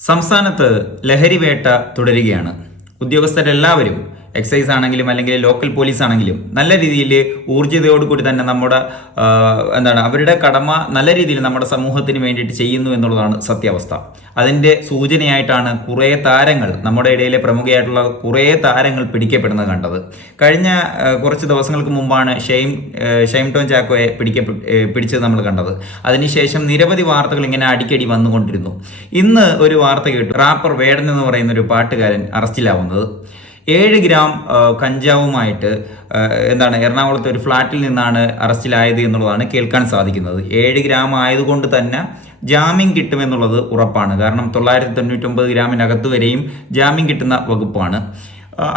സംസ്ഥാനത്ത് ലഹരിവേട്ട തുടരുകയാണ്. ഉദ്യോഗസ്ഥരെല്ലാവരും എക്സൈസ് ആണെങ്കിലും അല്ലെങ്കിൽ ലോക്കൽ പോലീസ് ആണെങ്കിലും നല്ല രീതിയിൽ ഊർജിതയോടുകൂടി തന്നെ നമ്മുടെ എന്താണ് അവരുടെ കടമ നല്ല രീതിയിൽ നമ്മുടെ സമൂഹത്തിന് വേണ്ടിയിട്ട് ചെയ്യുന്നു എന്നുള്ളതാണ് സത്യാവസ്ഥ. അതിന്റെ സൂചനയായിട്ടാണ് കുറേ താരങ്ങൾ നമ്മുടെ ഇടയിലെ പ്രമുഖയായിട്ടുള്ള കുറേ താരങ്ങൾ പിടിക്കപ്പെടുന്നത് കണ്ടത്. കഴിഞ്ഞ കുറച്ച് ദിവസങ്ങൾക്ക് മുമ്പാണ് ഷെയിം ഷെയിം ടോൺ ചാക്കോയെ പിടിക്ക പിടിച്ചത് നമ്മൾ കണ്ടത്. അതിനുശേഷം നിരവധി വാർത്തകൾ ഇങ്ങനെ അടിക്കടി വന്നുകൊണ്ടിരുന്നു. ഇന്ന് ഒരു വാർത്ത കേട്ടു. റാപ്പർ വേടൻ എന്ന് പറയുന്ന ഒരു പാട്ടുകാരൻ അറസ്റ്റിലാവുന്നത്. ഏഴ് ഗ്രാം കഞ്ചാവുമായിട്ട് എന്താണ് എറണാകുളത്തെ ഒരു ഫ്ലാറ്റിൽ നിന്നാണ് അറസ്റ്റിലായത് എന്നുള്ളതാണ് കേൾക്കാൻ സാധിക്കുന്നത്. ഏഴ് ഗ്രാം ആയതുകൊണ്ട് തന്നെ ജാമ്യം കിട്ടുമെന്നുള്ളത് ഉറപ്പാണ്. കാരണം തൊള്ളായിരത്തി തൊണ്ണൂറ്റൊമ്പത് ഗ്രാമിനകത്ത് വരെയും ജാമ്യം കിട്ടുന്ന വകുപ്പാണ്.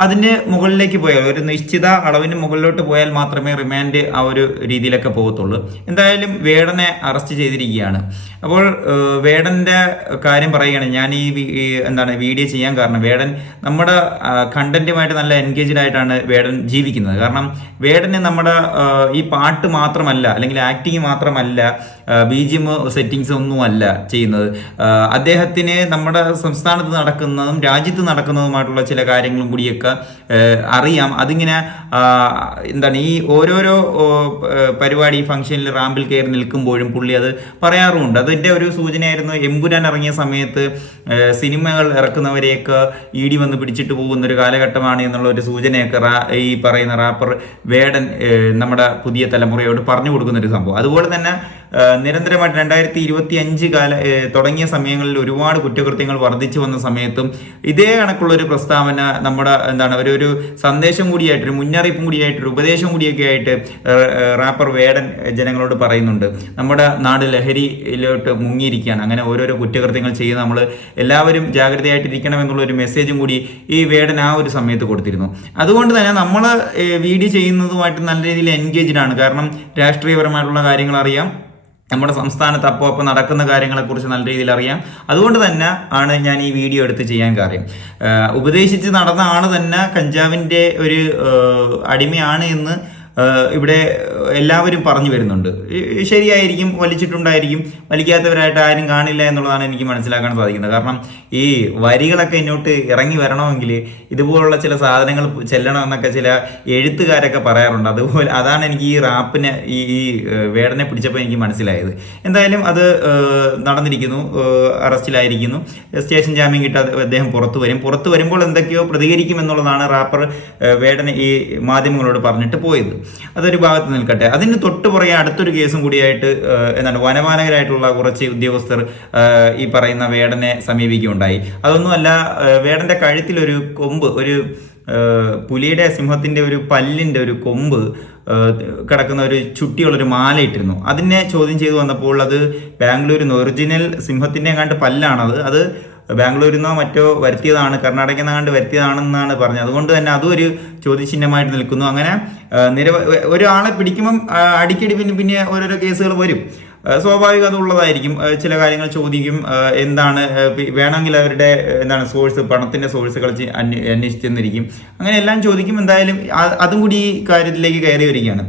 അതിന് മുകളിലേക്ക് പോയാൽ ഒരു നിശ്ചിത അളവിന് മുകളിലോട്ട് പോയാൽ മാത്രമേ റിമാൻഡ് ആ ഒരു രീതിയിലൊക്കെ പോകത്തുള്ളൂ. എന്തായാലും വേടനെ അറസ്റ്റ് ചെയ്തിരിക്കുകയാണ്. അപ്പോൾ വേടന്റെ കാര്യം പറയുകയാണ്. ഞാൻ ഈ എന്താണ് വീഡിയോ ചെയ്യാൻ കാരണം വേടൻ നമ്മുടെ കണ്ടന്റുമായിട്ട് നല്ല എൻഗേജ്ഡ് ആയിട്ടാണ് വേടൻ ജീവിക്കുന്നത്. കാരണം വേടന് നമ്മുടെ ഈ പാട്ട് മാത്രമല്ല അല്ലെങ്കിൽ ആക്ടിങ് മാത്രമല്ല ബി ജി എം സെറ്റിങ്സ് ഒന്നുമല്ല ചെയ്യുന്നത്. അദ്ദേഹത്തിന് നമ്മുടെ സംസ്ഥാനത്ത് നടക്കുന്നതും രാജ്യത്ത് നടക്കുന്നതുമായിട്ടുള്ള ചില കാര്യങ്ങളും കൂടിയൊക്കെ ആ, അറിയാം. അതിങ്ങനെ എന്താണ് ഈ ഓരോരോ പരിപാടി ഫംഗ്ഷനിൽ റാമ്പിൽ കയറി നിൽക്കുമ്പോഴും പുള്ളി അത് പറയാറുമുണ്ട്. അതിന്റെ ഒരു സൂചനയായിരുന്നു എമ്പുരാൻ ഇറങ്ങിയ സമയത്ത് സിനിമകൾ ഇറക്കുന്നവരെയൊക്കെ ഇ ഡി വന്ന് പിടിച്ചിട്ട് പോകുന്ന ഒരു കാലഘട്ടമാണ് എന്നുള്ള ഒരു സൂചനയൊക്കെ റാ- ഈ പറയുന്ന റാപ്പർ വേടൻ നമ്മുടെ പുതിയ തലമുറയോട് പറഞ്ഞു കൊടുക്കുന്ന ഒരു സംഭവം. അതുപോലെ തന്നെ നിരന്തരമായിട്ട് രണ്ടായിരത്തി ഇരുപത്തി അഞ്ച് കാല തുടങ്ങിയ സമയങ്ങളിൽ ഒരുപാട് കുറ്റകൃത്യങ്ങൾ വർദ്ധിച്ചു വന്ന സമയത്തും ഇതേ കണക്കുള്ള ഒരു പ്രസ്താവന നമ്മുടെ എന്താണ് ഒരു സന്ദേശം കൂടിയായിട്ട് ഒരു മുന്നറിയിപ്പും കൂടിയായിട്ട് ഒരു ഉപദേശം കൂടിയൊക്കെ ആയിട്ട് റാപ്പർ വേടൻ ജനങ്ങളോട് പറയുന്നുണ്ട്. നമ്മുടെ നാട് ലഹരിയിലോട്ട് മുങ്ങിയിരിക്കുകയാണ്. അങ്ങനെ ഓരോരോ കുറ്റകൃത്യങ്ങൾ ചെയ്ത് നമ്മൾ എല്ലാവരും ജാഗ്രതയായിട്ടിരിക്കണം എന്നുള്ള ഒരു മെസ്സേജും കൂടി ഈ വേടൻ ആ ഒരു സമയത്ത് കൊടുത്തിരുന്നു. അതുകൊണ്ട് തന്നെ നമ്മൾ വീഡിയോ ചെയ്യുന്നതുമായിട്ട് നല്ല രീതിയിൽ എൻഗേജ്ഡ് ആണ്. കാരണം രാഷ്ട്രീയപരമായിട്ടുള്ള കാര്യങ്ങൾ അറിയാം നമ്മുടെ സംസ്ഥാനത്ത് അപ്പോൾ അപ്പോൾ നടക്കുന്ന കാര്യങ്ങളെക്കുറിച്ച് നല്ല രീതിയിൽ അറിയാം. അതുകൊണ്ട് തന്നെ ആണ് ഞാൻ ഈ വീഡിയോ എടുത്ത് ചെയ്യാൻ കാര്യം. ഉപദേശിച്ച് നടന്ന ആണ് തന്നെ കഞ്ചാവിന്റെ ഒരു അടിമയാണ് എന്ന് ഇവിടെ എല്ലാവരും പറഞ്ഞു വരുന്നുണ്ട്. ശരിയായിരിക്കും വലിച്ചിട്ടുണ്ടായിരിക്കും വലിക്കാത്തവരായിട്ട് ആരും കാണില്ല എന്നുള്ളതാണ് എനിക്ക് മനസ്സിലാക്കാൻ സാധിക്കുന്നത്. കാരണം ഈ വരികളൊക്കെ ഇങ്ങോട്ട് ഇറങ്ങി വരണമെങ്കിൽ ഇതുപോലുള്ള ചില സാധനങ്ങൾ ചെല്ലണം എന്നൊക്കെ ചില എഴുത്തുകാരൊക്കെ പറയാറുണ്ട്. അതുപോലെ അതാണ് എനിക്ക് ഈ റാപ്പിനെ ഈ ഈ വേടനെ പിടിച്ചപ്പോൾ എനിക്ക് മനസ്സിലായത്. എന്തായാലും അത് നടന്നിരിക്കുന്നു അറസ്റ്റിലായിരിക്കുന്നു. സ്റ്റേഷൻ ജാമ്യം കിട്ടാതെ അദ്ദേഹം പുറത്തു വരും. പുറത്തു വരുമ്പോൾ എന്തൊക്കെയോ പ്രതികരിക്കും എന്നുള്ളതാണ് റാപ്പർ വേടനെ ഈ മാധ്യമങ്ങളോട് പറഞ്ഞിട്ട് പോയത്. അതൊരു ഭാഗത്ത് നിൽക്കട്ടെ. അതിന് തൊട്ട് പുറകെ അടുത്തൊരു കേസും കൂടിയായിട്ട് എന്താണ് വനപാലകരായിട്ടുള്ള കുറച്ച് ഉദ്യോഗസ്ഥർ ഈ പറയുന്ന വേടനെ സമീപിക്കുകയുണ്ടായി. അതൊന്നുമല്ല വേടന്റെ വേടന്റെ കഴുത്തിലൊരു കൊമ്പ് ഒരു പുലിയുടെ സിംഹത്തിന്റെ ഒരു പല്ലിന്റെ ഒരു കൊമ്പ് കിടക്കുന്ന ഒരു ചുട്ടിയുള്ളൊരു മാല ഇട്ടിരുന്നു അതിനെ ചോദ്യം ചെയ്തു വന്നപ്പോൾ അത് ബാംഗ്ലൂരിൽ നിന്ന് ഒറിജിനൽ സിംഹത്തിന്റെ കണ്ട് പല്ലാണത് അത് ബാംഗ്ലൂരിൽ നിന്നോ മറ്റോ വരുത്തിയതാണ് കർണാടകയിൽ നിന്നാണ്ട് വരുത്തിയതാണെന്നാണ് പറഞ്ഞത്. അതുകൊണ്ട് തന്നെ അതും ഒരു ചോദ്യചിഹ്നമായിട്ട് നിൽക്കുന്നു. അങ്ങനെ നിരവധി നിരവ ഒരാളെ പിടിക്കുമ്പം അടിക്കടി പിന്നെ പിന്നെ ഓരോരോ കേസുകൾ വരും. സ്വാഭാവികം അതുള്ളതായിരിക്കും ചില കാര്യങ്ങൾ ചോദിക്കും എന്താണ് വേണമെങ്കിൽ അവരുടെ എന്താണ് സോഴ്സ് പണത്തിന്റെ സോഴ്സുകൾ അന്വേഷിച്ചെന്നിരിക്കും അങ്ങനെ എല്ലാം ചോദിക്കും. എന്തായാലും അതും കൂടി ഈ കാര്യത്തിലേക്ക് കയറി വരികയാണ്.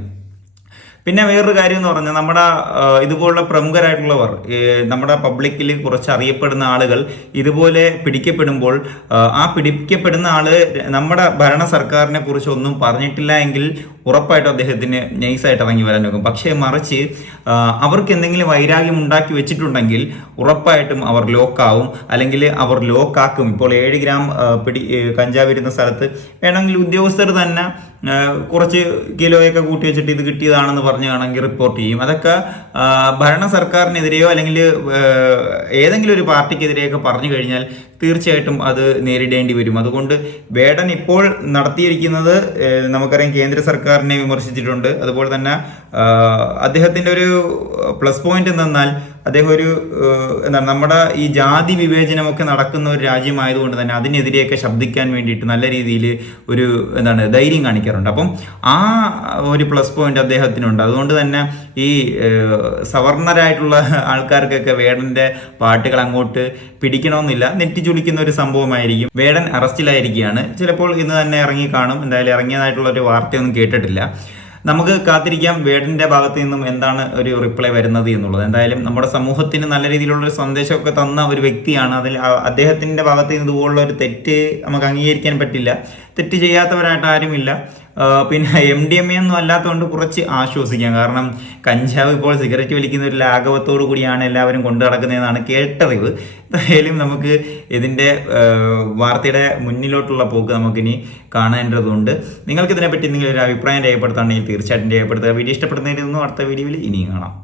പിന്നെ വേറൊരു കാര്യം എന്ന് പറഞ്ഞാൽ നമ്മുടെ ഇതുപോലുള്ള പ്രമുഖരായിട്ടുള്ളവർ നമ്മുടെ പബ്ലിക്കിൽ കുറച്ച് അറിയപ്പെടുന്ന ആളുകൾ ഇതുപോലെ പിടിക്കപ്പെടുമ്പോൾ ആ, പിടിക്കപ്പെടുന്ന ആൾ നമ്മുടെ ഭരണ സർക്കാരിനെ കുറിച്ച് ഒന്നും പറഞ്ഞിട്ടില്ല എങ്കിൽ ഉറപ്പായിട്ടും അദ്ദേഹത്തിന് നൈസായിട്ട് ഇറങ്ങി വരാൻ നോക്കും. പക്ഷേ മറിച്ച് അവർക്ക് എന്തെങ്കിലും വൈരാഗ്യം ഉണ്ടാക്കി വെച്ചിട്ടുണ്ടെങ്കിൽ ഉറപ്പായിട്ടും അവർ ലോക്കാവും. അല്ലെങ്കിൽ അവർ ലോക്കാക്കും. ഇപ്പോൾ ഏഴ് ഗ്രാം പിടി കഞ്ചാവ് ഇരുന്ന സ്ഥലത്ത് വേണമെങ്കിൽ ഉദ്യോഗസ്ഥർ തന്നെ കുറച്ച് കിലോയൊക്കെ കൂട്ടി വെച്ചിട്ട് ഇത് കിട്ടിയതാണെന്ന് പറഞ്ഞു പറഞ്ഞാണെങ്കിൽ റിപ്പോർട്ട് ചെയ്യും. അതൊക്കെ ഭരണ സർക്കാരിനെതിരെയോ അല്ലെങ്കിൽ ഏതെങ്കിലും ഒരു പാർട്ടിക്കെതിരെയൊക്കെ പറഞ്ഞു കഴിഞ്ഞാൽ തീർച്ചയായിട്ടും അത് നേരിടേണ്ടി വരും. അതുകൊണ്ട് വേടൻ ഇപ്പോൾ നടത്തിയിരിക്കുന്നത് നമുക്കറിയാം കേന്ദ്ര സർക്കാരിനെ വിമർശിച്ചിട്ടുണ്ട്. അതുപോലെ തന്നെ അദ്ദേഹത്തിന്റെ ഒരു പ്ലസ് പോയിന്റ് എന്തെന്നാൽ അദ്ദേഹം ഒരു എന്താണ് നമ്മുടെ ഈ ജാതി വിവേചനമൊക്കെ നടക്കുന്ന ഒരു രാജ്യമായതുകൊണ്ട് തന്നെ അതിനെതിരെയൊക്കെ ശബ്ദിക്കാൻ വേണ്ടിയിട്ട് നല്ല രീതിയിൽ ഒരു എന്താണ് ധൈര്യം കാണിക്കാറുണ്ട്. അപ്പം ആ ഒരു പ്ലസ് പോയിന്റ് അദ്ദേഹത്തിനുണ്ട്. അതുകൊണ്ട് തന്നെ ഈ സവർണരായിട്ടുള്ള ആൾക്കാർക്കൊക്കെ വേടന്റെ പാട്ടുകൾ അങ്ങോട്ട് പിടിക്കണമെന്നില്ല. നെറ്റിച്ചുളിക്കുന്ന ഒരു സംഭവമായിരിക്കും. വേടൻ അറസ്റ്റിലായിരിക്കുകയാണ്. ചിലപ്പോൾ ഇന്ന് തന്നെ ഇറങ്ങി കാണും. എന്തായാലും ഇറങ്ങിയതായിട്ടുള്ള ഒരു വാർത്തയൊന്നും കേട്ടിട്ടില്ല. നമുക്ക് കാത്തിരിക്കാം വേടിന്റെ ഭാഗത്ത് നിന്നും എന്താണ് ഒരു റിപ്ലൈ വരുന്നത് എന്നുള്ളത്. എന്തായാലും നമ്മുടെ സമൂഹത്തിന് നല്ല രീതിയിലുള്ള ഒരു സന്ദേശമൊക്കെ തന്ന ഒരു വ്യക്തിയാണ്. അതിൽ അദ്ദേഹത്തിന്റെ ഭാഗത്ത് നിന്ന് ഇതുപോലുള്ള ഒരു തെറ്റ് നമുക്ക് അംഗീകരിക്കാൻ പറ്റില്ല. തെറ്റ് ചെയ്യാത്തവരായിട്ട് ആരുമില്ല. പിന്നെ എം ഡി എം എ ഒന്നും അല്ലാത്തതുകൊണ്ട് കുറച്ച് ആശ്വസിക്കാം. കാരണം കഞ്ചാവ് ഇപ്പോൾ സിഗരറ്റ് വലിക്കുന്ന ഒരു ലാഘവത്തോടു കൂടിയാണ് എല്ലാവരും കൊണ്ടു നടക്കുന്നതെന്നാണ് കേട്ടറിവ്. എന്തായാലും നമുക്ക് ഇതിന്റെ വാർത്തയുടെ മുന്നിലോട്ടുള്ള പോക്ക് നമുക്കിനി കാണേണ്ടതുണ്ട്. നിങ്ങൾക്ക് ഇതിനെപ്പറ്റി നിങ്ങളൊരു അഭിപ്രായം രേഖപ്പെടുത്താണെങ്കിൽ തീർച്ചയായിട്ടും രേഖപ്പെടുത്തുക. വീഡിയോ ഇഷ്ടപ്പെടുന്നതിൽ നിന്നും അടുത്ത വീഡിയോയിൽ ഇനിയും കാണാം.